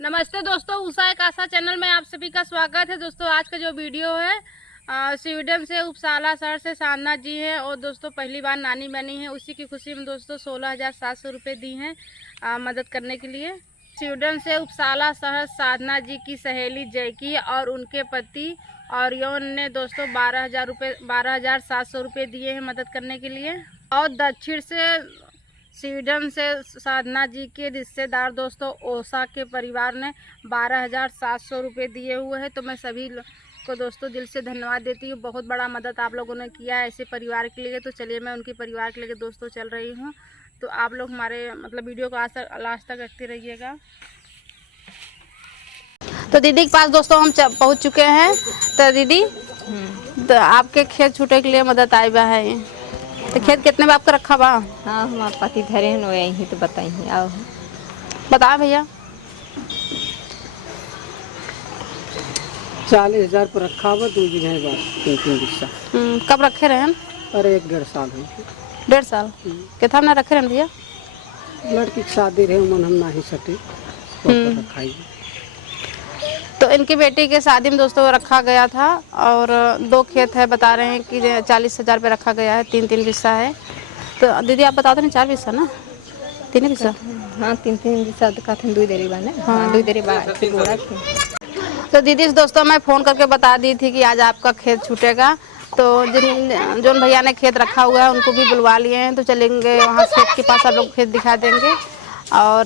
नमस्ते दोस्तों, उषा एक आशा चैनल में आप सभी का स्वागत है। दोस्तों आज का जो वीडियो है स्वीडन से उपसाला शहर से साधना जी हैं और दोस्तों पहली बार नानी बनी है। उसी की खुशी में दोस्तों 16,700 रुपये दी हैं मदद करने के लिए। स्वीडन से उपसाला शहर साधना जी की सहेली जैकी और उनके पति और यौन ने दोस्तों 12,700 रुपये दिए हैं मदद करने के लिए। और दक्षिण से स्वीडन से साधना जी के रिश्तेदार दोस्तों ओसा के परिवार ने 12,700 रुपये दिए हुए हैं। तो मैं सभी को दोस्तों दिल से धन्यवाद देती हूँ। बहुत बड़ा मदद आप लोगों ने किया है ऐसे परिवार के लिए। तो चलिए मैं उनके परिवार के लिए दोस्तों चल रही हूँ। तो आप लोग हमारे वीडियो को आज तक लास्ट तक देखते रहिएगा। तो दीदी के पास दोस्तों हम पहुँच चुके हैं। तो दीदी तो आपके खेत छूटे के लिए मदद आई बा है। तो खेत कितने में आपका रखा बा? हाँ हमारे पति धरे हैं यही तो बताइए। आओ बता भैया। 40,000 पर रखा हुआ 2 बीघा बात 3 हिस्सा। कब रखे रहे? अरे 1-1.5 साल हो 1.5 साल कितना ना रखे रहे भैया? लड़की की शादी रहे मन हम नहीं सटे रखाई। तो इनकी बेटी के शादी में दोस्तों रखा गया था और 2 खेत है। बता रहे हैं कि 40,000 पे रखा गया है। 3 हिस्सा है। तो दीदी आप बता दो ना 4 हिस्सा ना 3 हिस्सा? हाँ 3 हिस्सा तो कहते हैं 2 देरी बने। हाँ 2 देरी बाद बोला थे। तो दीदी दोस्तों मैं फ़ोन करके बता दी थी कि आज आपका खेत छूटेगा। तो जोन भैया ने खेत रखा हुआ है उनको भी बुलवा लिए हैं। तो चलेंगे वहाँ खेत के पास, आप लोग खेत दिखा देंगे। और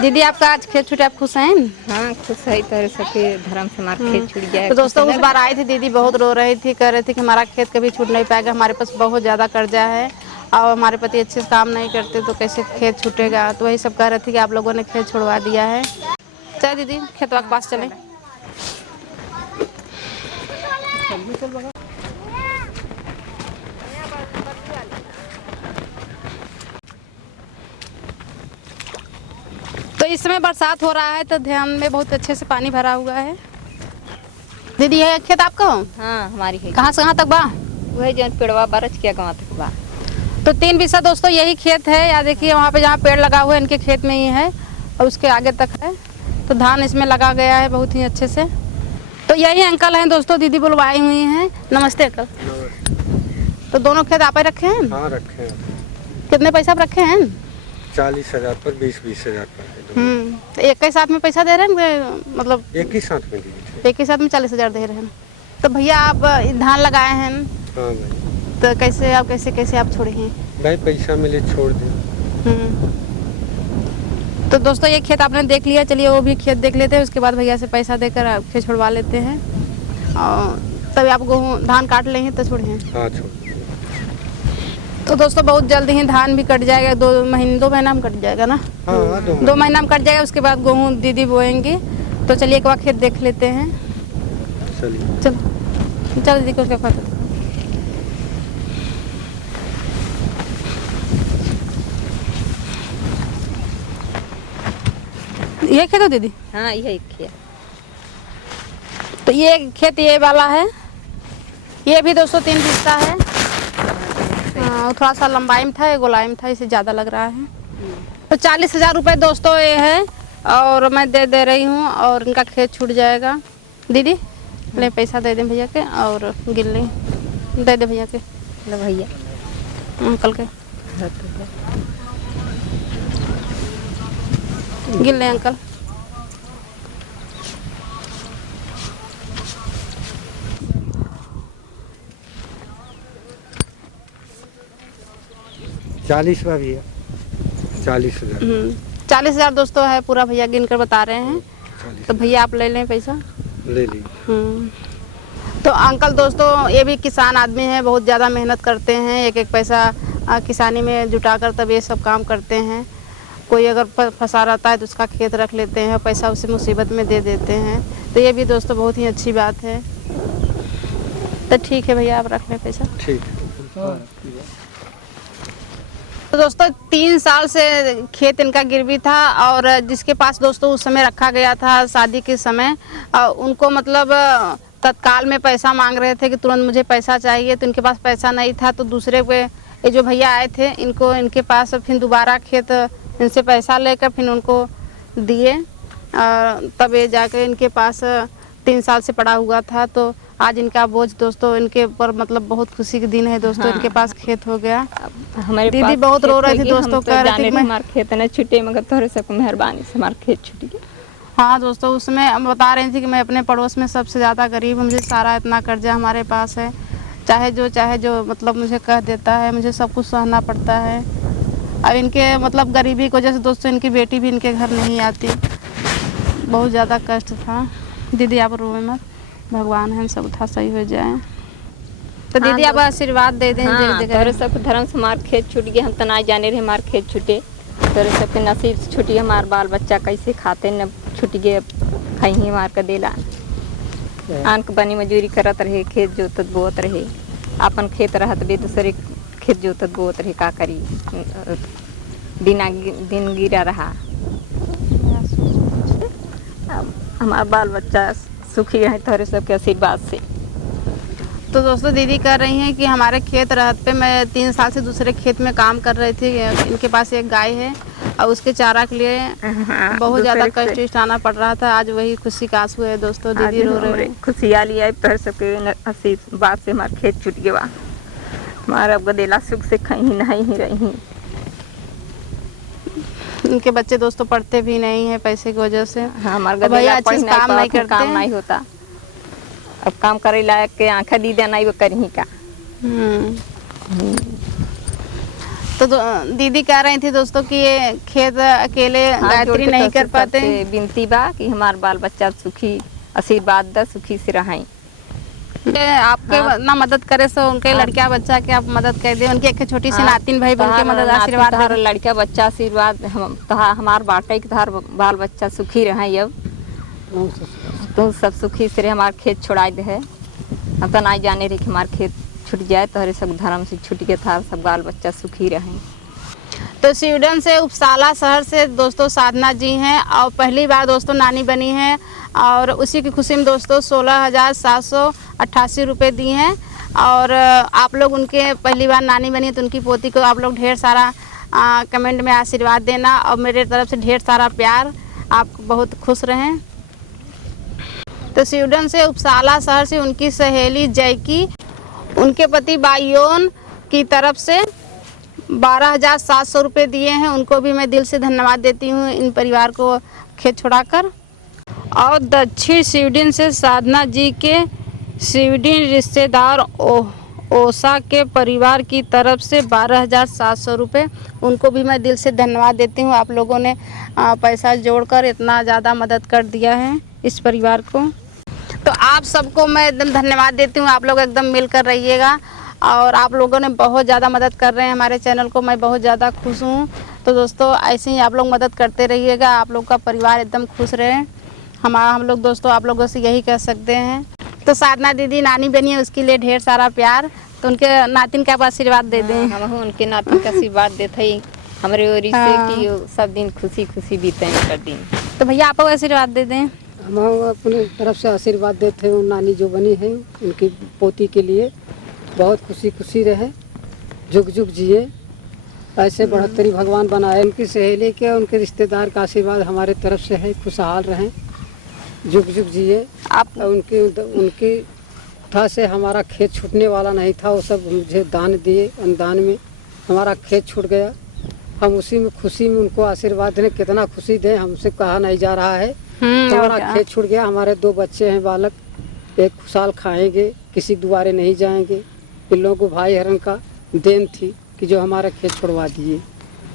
दीदी आपका आज खेत छूटे, आप खुश हैं? हाँ खुश है। तरह सके धर्म से हमारा खेत छूट गया। तो दोस्तों उस बार आई थी दीदी, बहुत रो रही थी, कह रही थी कि हमारा खेत कभी छूट नहीं पाएगा, हमारे पास बहुत ज़्यादा कर्जा है और हमारे पति अच्छे से काम नहीं करते तो कैसे खेत छूटेगा। तो वही सब कह रहे थे कि आप लोगों ने खेत छुड़वा दिया है। चल दीदी खेतवा के पास चलें। तो इस समय बरसात हो रहा है तो ध्यान में बहुत अच्छे से पानी भरा हुआ है। दीदी ये खेत आपका हो? हाँ हमारी है। कहाँ से कहाँ तक बा? वही जो पेड़वा बरस किया गाँव तक बा। तो 3 हिस्सा दोस्तों यही खेत है। या देखिए वहाँ पे जहाँ पेड़ लगा हुआ है इनके खेत में ही है और उसके आगे तक है। तो धान इसमें लगा गया है बहुत ही अच्छे से। तो यही अंकल हैं दोस्तों, दीदी बुलवाई हुई हैं। नमस्ते अंकल। तो दोनों खेत आप ही रखे हैं? हाँ रखे हैं। कितने पैसा आप रखे हैं? 40,000 पर 20,000 पर। तो एक ही साथ में पैसा दे रहे हैं? मतलब एक ही साथ में दिए। एक ही साथ में 40,000 दे रहे हैं। तो भैया आप धान लगाए हैं? हाँ भाई। तो कैसे आप छोड़े हैं? भाई पैसा मिले छोड़ दे। तो दोस्तों ये खेत आपने देख लिया। चलिए वो भी खेत देख लेते हैं, उसके बाद भैया से पैसा देकर खेत छुड़वा लेते हैं और तभी आप धान काट लेंगे तो छोड़ें। हाँ छोड़। तो दोस्तों बहुत जल्द ही धान भी कट जाएगा। 2 महीना में कट जाएगा ना? हाँ 2 महीना में कट जाएगा। उसके बाद गेहूँ दीदी बोएंगे। तो चलिए एक बार खेत देख लेते हैं। चलिए चल दीदी को क्या पता। ये खेत हो दीदी? हाँ यही खेत। तो ये खेत ये वाला है। ये भी दोस्तों 3 हिस्सा है। हाँ थोड़ा सा लंबाई में था, ये गोलाई में था, इसे ज़्यादा लग रहा है। तो 40,000 रुपये दोस्तों ये है और मैं दे रही हूँ और इनका खेत छूट जाएगा। दीदी ले पैसा दे दें भैया के और गिल्ली दे दे भैया के। लो भैया अंकल के गिल ले अंकल। भैया 40,000। 40,000 दोस्तों है पूरा, भैया गिन कर बता रहे हैं। तो भैया आप ले लें पैसा। ले ली। तो अंकल दोस्तों ये भी किसान आदमी हैं, बहुत ज़्यादा मेहनत करते हैं। एक पैसा किसानी में जुटाकर तब ये सब काम करते हैं। कोई अगर फंसा रहता है तो उसका खेत रख लेते हैं, पैसा उसे मुसीबत में दे देते हैं। तो ये भी दोस्तों बहुत ही अच्छी बात है। तो ठीक है भैया आप रख लें पैसा। ठीक है। तो दोस्तों 3 साल से खेत इनका गिरवी था और जिसके पास दोस्तों उस समय रखा गया था शादी के समय, उनको मतलब तत्काल में पैसा मांग रहे थे कि तुरंत मुझे पैसा चाहिए। तो इनके पास पैसा नहीं था तो दूसरे पे ये जो भैया आए थे इनके पास फिर दोबारा खेत इनसे पैसा लेकर फिर उनको दिए तब ये जाकर इनके पास 3 साल से पड़ा हुआ था। तो आज इनका बोझ दोस्तों इनके ऊपर मतलब बहुत खुशी के दिन है दोस्तों। इनके पास खेत हो गया। हमारे दीदी बहुत रो रही थी दोस्तों, कह रही थी कि हमारे खेत न छूटे, मगर तोहरे सब मेहरबानी से हमारे खेत छूट गया। हाँ दोस्तों, उसमें हम बता रही थी कि मैं अपने पड़ोस में सबसे ज़्यादा गरीब हूँ, मुझे सारा इतना कर्जा हमारे पास है, चाहे जो मतलब मुझे कह देता है, मुझे सब कुछ सहना पड़ता है। अब इनके मतलब गरीबी की वजह से दोस्तों इनकी बेटी भी इनके घर नहीं आती, बहुत ज़्यादा कष्ट था। दीदी आप रोए मत, भगवान है सब था सही हो जाए। तो दीदी आप आशीर्वाद दे दें। तोहरे सब धर्म से हमारे खेत छूट गए, हम तो ना जाने रहे हमारे खेत छूटे। तोरे सबके नसीब से छूटी, हमारे बाल बच्चा कैसे खाते न छूट गए, कहीं मार कर देला। आन के बनी मजूरी करत रहे, खेत जोतत बोत रहे, अपन खेत रहत भी दूसरे खेत जोतत बोत रहे, का करी दिन गिरा रहा। हमारा बाल बच्चा सुखी रहे तोरे सबके आशीर्वाद से। तो दोस्तों दीदी कह रही हैं कि हमारे खेत रहत पे मैं 3 साल से दूसरे खेत में काम कर रही थी। इनके पास एक गाय है और उसके चारा के लिए बहुत ज़्यादा कष्ट उठाना पड़ रहा था। आज वही खुशी का आंसू है दोस्तों। दीदी रो रहे हैं। खुशहाली आई तोहरे सबके आशीर्वाद से हमारा खेत छूट गया। हमारा गदेला सुख से कहीं नहीं ही रही। इनके बच्चे दोस्तों पढ़ते भी नहीं है पैसे की वजह से। हाँ, हमारा गदेला अच्छे से काम नहीं करते, काम नहीं होता। अब काम करे लायक के आंखें दी देना ही वो करही का। तो दीदी कह रही थी दोस्तों कि ये खेत अकेले गायत्री नहीं कर पाते। विनती बा कि हमार बाल बच्चा सुखी आशीर्वाद द, सुखी से रहें। आपके ना मदद करे सो उनके लड़किया बच्चा के आप मदद कर दे। उनकी एक छोटी सी नातिन भाई बन के मदद आशीर्वाद दे। लड़का बच्चा आशीर्वाद हमार बाटे के तहार बाल बच्चा सुखी रहे। अब तो सब सुखी से रहे, हमारे खेत छोड़ा दे है। हम तो नहीं जाने रहे कि हमारे खेत छूट जाए, तो हरे सब धर्म से छूट के था, सब बाल बच्चा सुखी रहे। तो स्वीडन से उपसाला शहर से दोस्तों साधना जी हैं और पहली बार दोस्तों नानी बनी हैं और उसी की खुशी में दोस्तों 16,788 रुपये दी हैं। और आप लोग उनके पहली बार नानी बनी तो उनकी पोती को आप लोग ढेर सारा कमेंट में आशीर्वाद देना और मेरे तरफ से ढेर सारा प्यार। आप बहुत खुश रहें। तो स्वीडन से उपसाला शहर से उनकी सहेली जैकी, उनके पति बायोन की तरफ से 12,700 रुपये दिए हैं। उनको भी मैं दिल से धन्यवाद देती हूँ इन परिवार को खेत छोड़ाकर। और दक्षिण स्वीडन से साधना जी के स्वीडन रिश्तेदार ओसा के परिवार की तरफ से 12,700 रुपये, उनको भी मैं दिल से धन्यवाद देती हूँ। आप लोगों ने पैसा जोड़कर इतना ज़्यादा मदद कर दिया है इस परिवार को। तो आप सबको मैं एकदम धन्यवाद देती हूँ। आप लोग एकदम मिलकर रहिएगा और आप लोगों ने बहुत ज़्यादा मदद कर रहे हैं हमारे चैनल को, मैं बहुत ज़्यादा खुश हूँ। तो दोस्तों ऐसे ही आप लोग मदद करते रहिएगा, आप लोग का परिवार एकदम खुश रहे। हम लोग दोस्तों आप लोगों से यही कह सकते हैं। तो साधना दीदी नानी बनी है, उसके लिए ढेर सारा प्यार। तो उनके नातिन का आप आशीर्वाद दे दें। हम उनके नातिन का आशीर्वाद देते ही हमारे ओरी से कि सब दिन खुशी खुशी बीते कर दिन। तो भैया आप आशीर्वाद दे दें। हम अपनी तरफ से आशीर्वाद देते हैं नानी जो बनी है उनकी पोती के लिए बहुत खुशी खुशी रहे, जुग जुग जिए, ऐसे बढ़ोतरी भगवान बनाए। उनकी सहेली के उनके रिश्तेदार का आशीर्वाद हमारे तरफ से है, खुशहाल रहें, जुग जुग जिए। आप उनकी था से हमारा खेत छूटने वाला नहीं था, वो सब मुझे दान दिए, अनुदान में हमारा खेत छूट गया। हम उसी में खुशी में उनको आशीर्वाद दें, कितना खुशी दें हमसे कहा नहीं जा रहा है। हमारा खेत छूट गया, हमारे 2 बच्चे हैं बालक, एक खुशहाल खाएंगे, किसी दुआरे नहीं जाएंगे। इन लोगों को भाई हरण का देन थी कि जो हमारा खेत छुड़वा दिए,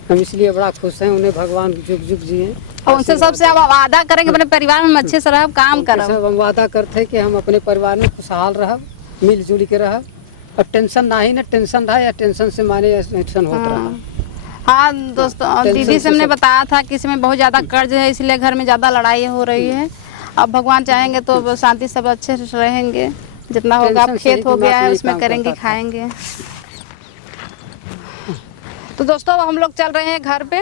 हम इसलिए बड़ा खुश हैं। उन्हें भगवान जुग जुग जिए। और उनसे सबसे आप वादा करेंगे अपने परिवार में अच्छे से रहब, काम करब। हम वादा करते हैं कि हम अपने परिवार में खुशहाल रहब, मिलजुल के रहब और टेंशन ना ही ना टेंशन रहा या टेंशन से माने टेंशन होता रहा। हाँ दोस्तों दीदी से हमने बताया था कि इसमें बहुत ज़्यादा कर्ज है, इसलिए घर में ज़्यादा लड़ाई हो रही है। अब भगवान चाहेंगे तो शांति सब अच्छे से रहेंगे। जितना होगा अब खेत हो गया है उसमें करेंगे, खाएंगे। तो दोस्तों अब हम लोग चल रहे हैं घर पे।